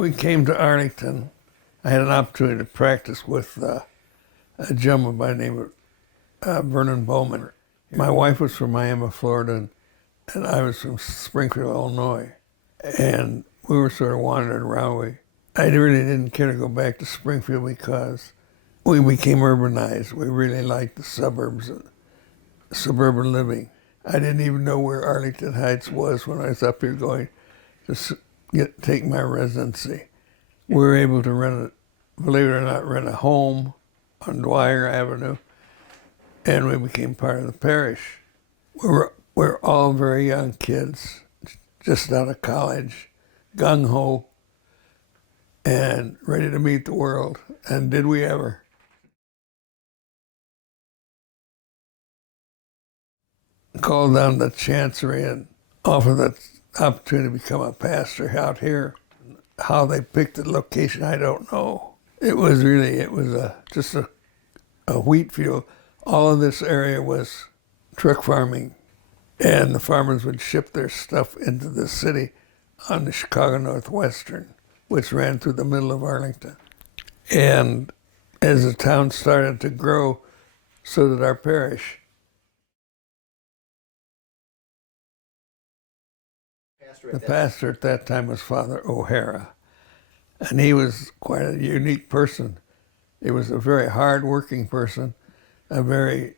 we came to Arlington, I had an opportunity to practice with a gentleman by the name of Vernon Bowman. My wife was from Miami, Florida, and I was from Springfield, Illinois. And we were sort of wandering around. I really didn't care to go back to Springfield because we became urbanized. We really liked the suburbs, suburban living. I didn't even know where Arlington Heights was when I was up here going to take my residency. We were able to believe it or not, rent a home on Dwyer Avenue, and we became part of the parish. We're all very young kids, just out of college, gung-ho, and ready to meet the world. And did we ever? Called down the chancery and offered the opportunity to become a pastor out here. How they picked the location, I don't know. It was just a wheat field. All of this area was truck farming, and the farmers would ship their stuff into the city on the Chicago Northwestern, which ran through the middle of Arlington. And as the town started to grow, so did our parish. The pastor at that time was Father O'Hara, and he was quite a unique person. He was a very hard-working person, a very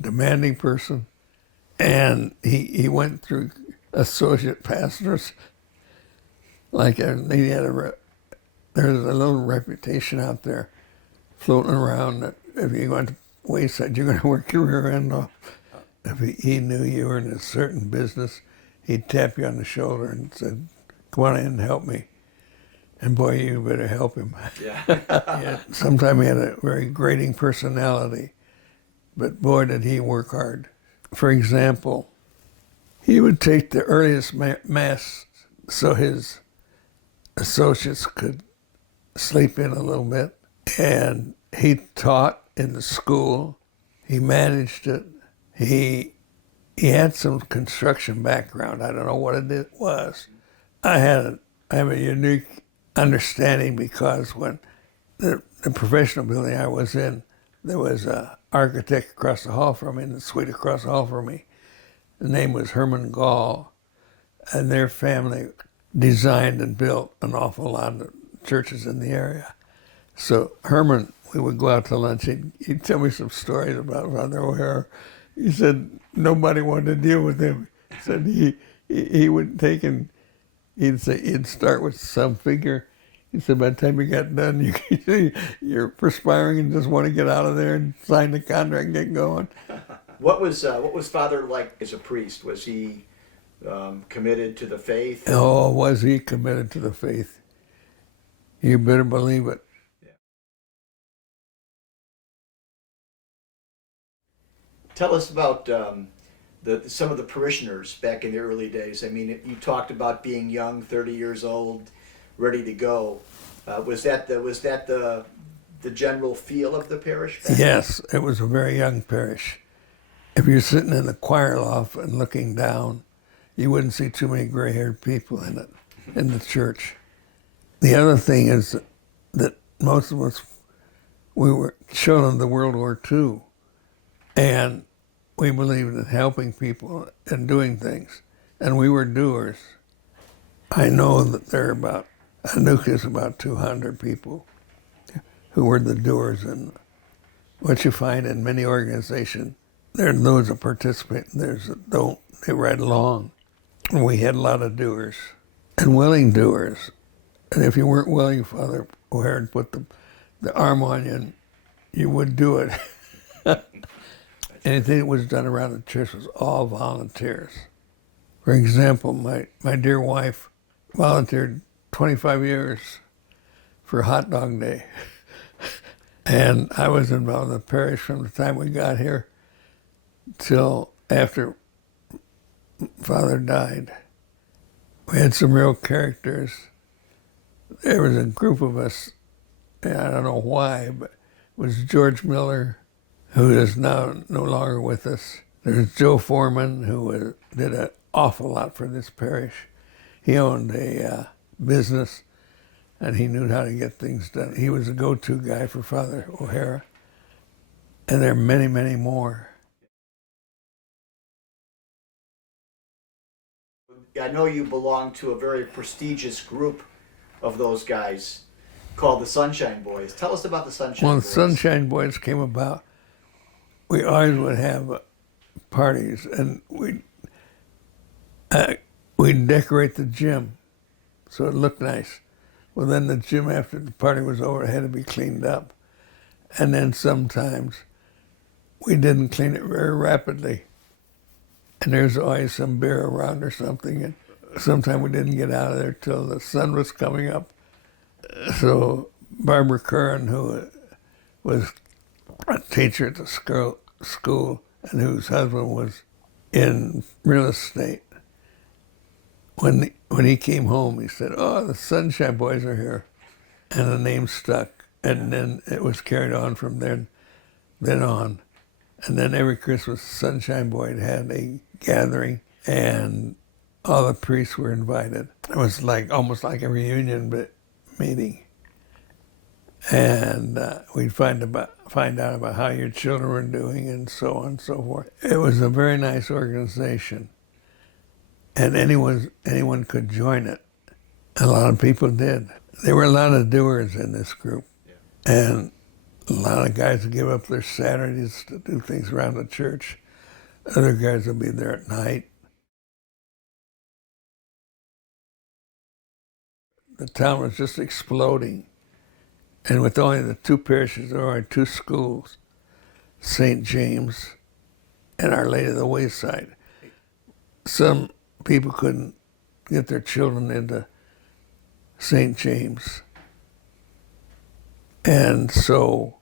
demanding person, and he went through associate pastors. Like there's a little reputation out there floating around that if you went to Wayside, you're going to work your rear end off. If he knew you were in a certain business, he'd tap you on the shoulder and said, "Come on in and help me." And boy, you better help him. Yeah. Sometimes he had a very grating personality, but boy, did he work hard. For example, he would take the earliest mass so his associates could sleep in a little bit. And he taught in the school. He managed it. He had some construction background. I don't know what it was. I have a unique understanding because when the professional building I was in, there was an architect across the hall from me, in the suite across the hall from me. The name was Herman Gall, and their family designed and built an awful lot of churches in the area. So Herman, we would go out to lunch. He'd tell me some stories about Father O'Hara. He said nobody wanted to deal with him. He said he would take and he'd start with some figure. He said by the time you got done, you're perspiring and just want to get out of there and sign the contract and get going. What was Father like as a priest? Was he committed to the faith? Oh, was he committed to the faith? You better believe it. Yeah. Tell us about some of the parishioners back in the early days. I mean, you talked about being young, 30 years old, ready to go. Was that the general feel of the parish? Yes, it was a very young parish. If you're sitting in the choir loft and looking down, you wouldn't see too many gray-haired people in it, in the church. The other thing is that most of us, we were children of the World War II, and we believed in helping people and doing things, and we were doers. I know that there are about a nucleus of about 200 people who were the doers, and what you find in many organizations, there are those that participate, and there's that don't. They ride along. And we had a lot of doers and willing doers. And if you weren't willing, Father O'Hara put the arm on you, and you would do it. Anything that was done around the church was all volunteers. For example, my dear wife volunteered 25 years for Hot Dog Day. And I was involved in the parish from the time we got here till after Father died. We had some real characters. There was a group of us, and I don't know why, but it was George Miller, who is now no longer with us. There's Joe Foreman, who did an awful lot for this parish. He owned a business and he knew how to get things done. He was a go-to guy for Father O'Hara, and there are many, many more. I know you belong to a very prestigious group of those guys called the Sunshine Boys. Tell us about the Sunshine Well, Boys. the Sunshine Boys came about. We always would have parties, and we'd decorate the gym so it looked nice. Well, then the gym, after the party was over, had to be cleaned up. And then sometimes we didn't clean it very rapidly. And there's always some beer around or something. And sometimes we didn't get out of there till the sun was coming up. So Barbara Curran, who was a teacher at the school and whose husband was in real estate, when he came home, he said, "Oh, the Sunshine Boys are here." And the name stuck. And then it was carried on from then on. And then every Christmas, Sunshine Boy had a gathering, and all the priests were invited. It was almost like a reunion meeting. And we'd find out about how your children were doing and so on and so forth. It was a very nice organization. And anyone could join it. A lot of people did. There were a lot of doers in this group. Yeah. And a lot of guys would give up their Saturdays to do things around the church. Other guys would be there at night. The town was just exploding. And with only the two parishes, there were only two schools, St. James and Our Lady of the Wayside. Some people couldn't get their children into St. James. And so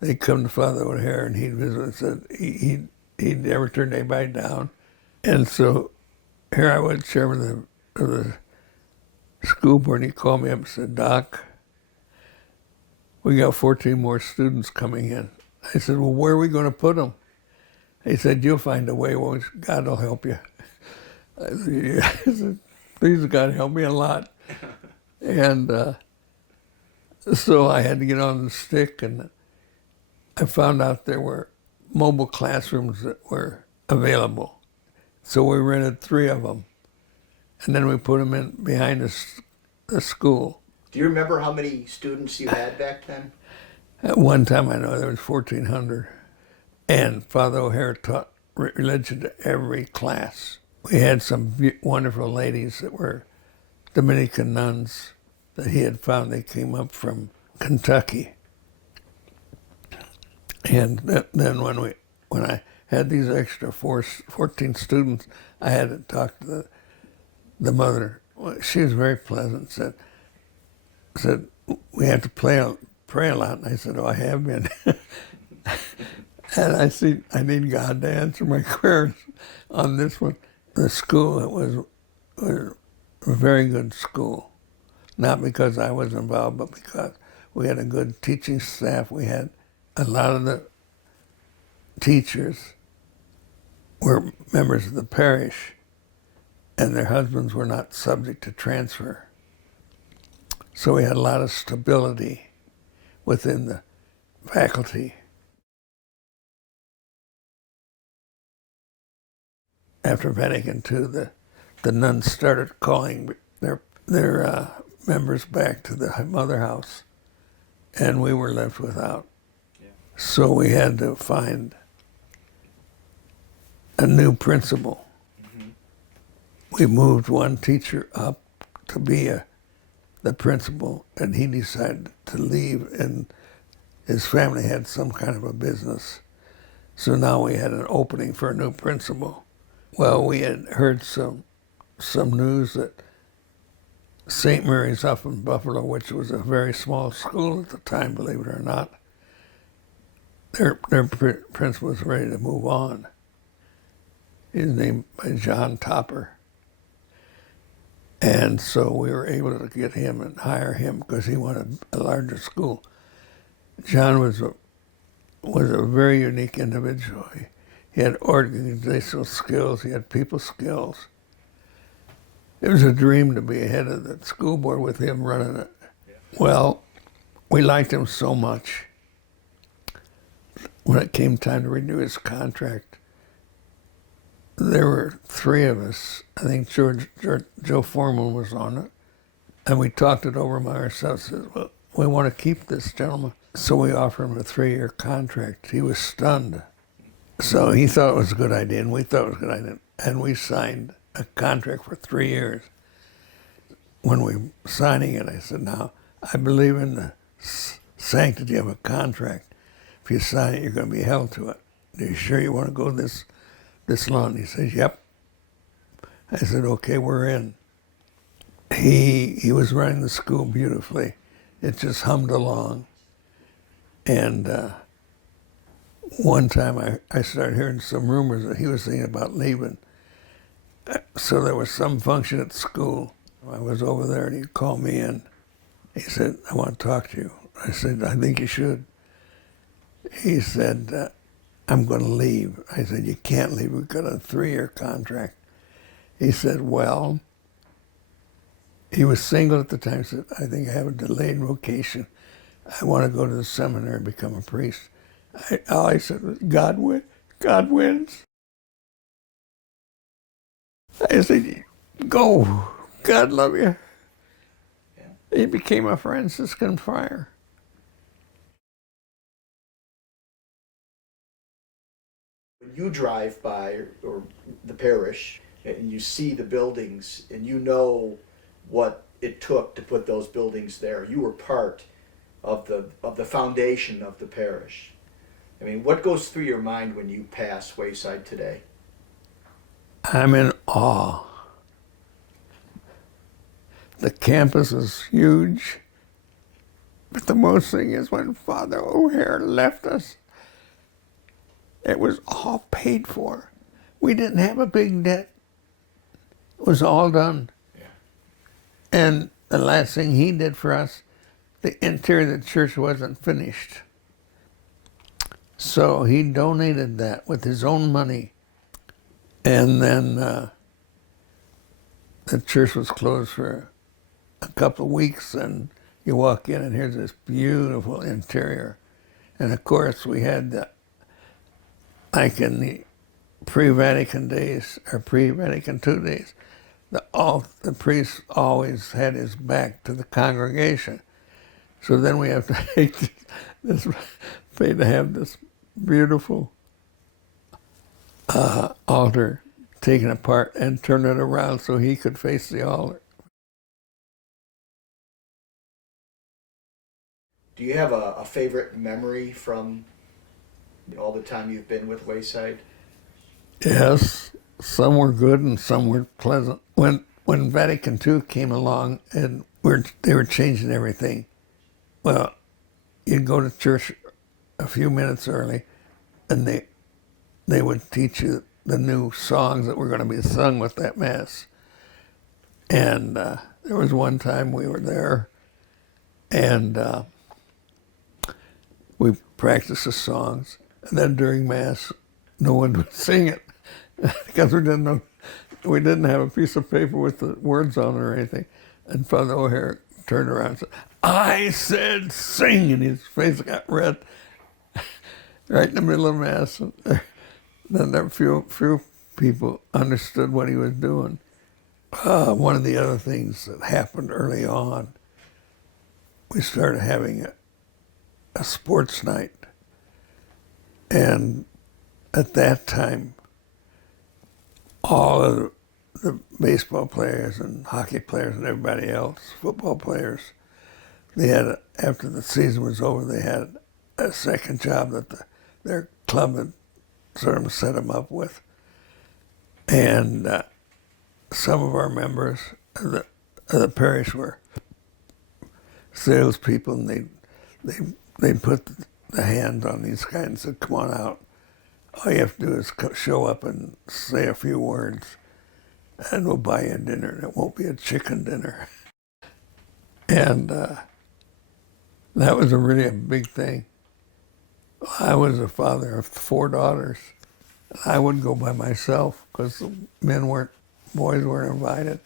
they'd come to Father O'Hara and he'd visit and said he'd never turned anybody down. And so here I was, chairman of the school board, and he called me up and said, "Doc, we got 14 more students coming in." I said, "Well, where are we going to put them?" He said, "You'll find a way. Well, God will help you." I said, "Yeah." I said, "Please, God, help me a lot." And so I had to get on the stick, and I found out there were mobile classrooms that were available. So we rented 3 of them, and then we put them in behind the school. Do you remember how many students you had back then? At one time, I know there was 1,400. And Father O'Hara taught religion to every class. We had some wonderful ladies that were Dominican nuns that he had found. They came up from Kentucky. And then when I had these extra 14 students, I had to talk to the mother. Well, she was very pleasant. Said we have to pray a lot. And I said, "Oh, I have been." And I need God to answer my prayers on this one. The school, it was a very good school. Not because I was involved, but because we had a good teaching staff. We had a lot of the teachers were members of the parish, and their husbands were not subject to transfer. So we had a lot of stability within the faculty. After Vatican II, the nuns started calling their members back to the mother house, and we were left without. Yeah. So we had to find a new principal. Mm-hmm. We moved one teacher up to be the principal, and he decided to leave, and his family had some kind of a business. So now we had an opening for a new principal. Well, we had heard some news that St. Mary's up in Buffalo, which was a very small school at the time, believe it or not, their principal was ready to move on. He's named by John Topper. And so we were able to get him and hire him because he wanted a larger school. John was a very unique individual. He had organizational skills. He had people skills. It was a dream to be head of the school board with him running it. Well, we liked him so much. When it came time to renew his contract, there were three of us. I think Joe Foreman was on it. And we talked it over among ourselves. Said, well, we want to keep this gentleman. So we offered him a 3-year contract. He was stunned. So he thought it was a good idea, and we thought it was a good idea. And we signed a contract for 3 years. When we were signing it, I said, now, I believe in the sanctity of a contract. If you sign it, you're going to be held to it. Are you sure you want to go this long? He says, yep. I said, okay, we're in. He was running the school beautifully. It just hummed along. And one time I started hearing some rumors that he was thinking about leaving. So there was some function at school. I was over there and he called me in. He said, I want to talk to you. I said, I think you should. He said, I'm going to leave. I said, you can't leave. We've got a 3-year contract. He said, well, he was single at the time. He said, I think I have a delayed vocation. I want to go to the seminary and become a priest. All I said was, God wins. I said, go. God love you. Yeah. He became a Franciscan friar. When you drive by or the parish and you see the buildings and you know what it took to put those buildings there, you were part of the foundation of the parish. I mean, what goes through your mind when you pass Wayside today? I'm in awe. The campus is huge, but the most thing is when Father O'Hare left us, it was all paid for. We didn't have a big debt. It was all done. Yeah. And the last thing he did for us, the interior of the church wasn't finished. So he donated that with his own money. And then the church was closed for a couple of weeks, and you walk in and here's this beautiful interior. And of course we had, like in the pre-Vatican days, or pre-Vatican II days, the priest always had his back to the congregation. So then we have to pay to have this beautiful altar taken apart and turn it around so he could face the altar. Do you have a favorite memory from all the time you've been with Wayside? Yes, some were good and some were pleasant. When Vatican II came along and they were changing everything, well, you'd go to church a few minutes early, and they would teach you the new songs that were going to be sung with that Mass. And there was one time we were there, and we practiced the songs, and then during Mass, no one would sing it because we didn't have a piece of paper with the words on it or anything. And Father O'Hare turned around and said, I said sing, and his face got red right in the middle of Mass. And then there few people understood what he was doing. One of the other things that happened early on, we started having a sports night. And at that time, all of the baseball players and hockey players and everybody else, football players, they had, after the season was over, they had a second job that their club had sort of set them up with. And some of our members of the parish were salespeople, and they put the hand on these guys and said, come on out. All you have to do is show up and say a few words, and we'll buy you a dinner, and it won't be a chicken dinner. And that was really a big thing. I was a father of 4 daughters. I wouldn't go by myself because the boys weren't invited.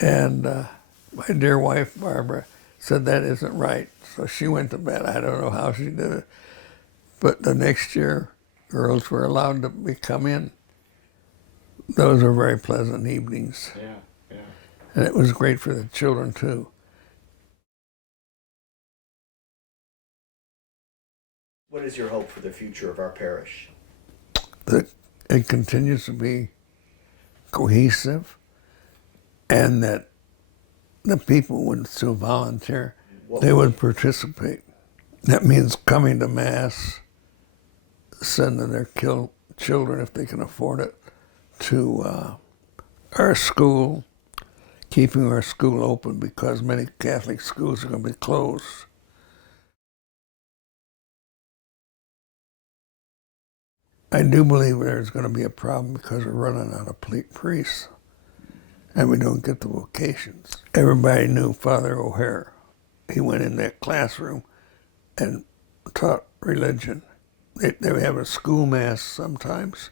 And my dear wife, Barbara, said that isn't right. So she went to bed. I don't know how she did it. But the next year, girls were allowed to come in. Those were very pleasant evenings. Yeah, yeah. And it was great for the children, too. What is your hope for the future of our parish? That it continues to be cohesive and that the people would still volunteer. They would participate. That means coming to Mass, sending their children, if they can afford it, to our school, keeping our school open because many Catholic schools are going to be closed. I do believe there's going to be a problem because we're running out of priests and we don't get the vocations. Everybody knew Father O'Hara. He went in that classroom and taught religion. They would have a school mass sometimes,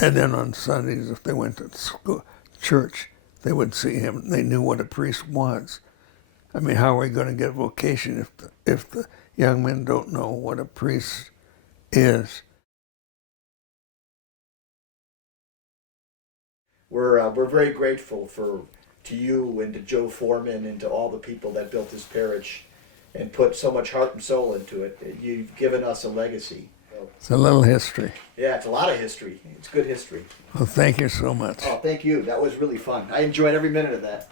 and then on Sundays, if they went to church, they would see him. They knew what a priest was. I mean, how are we going to get vocation if the young men don't know what a priest is? We're very grateful to you and to Joe Foreman and to all the people that built this parish and put so much heart and soul into it. You've given us a legacy. It's a little history. Yeah, it's a lot of history. It's good history. Well, thank you so much. Oh, thank you. That was really fun. I enjoyed every minute of that.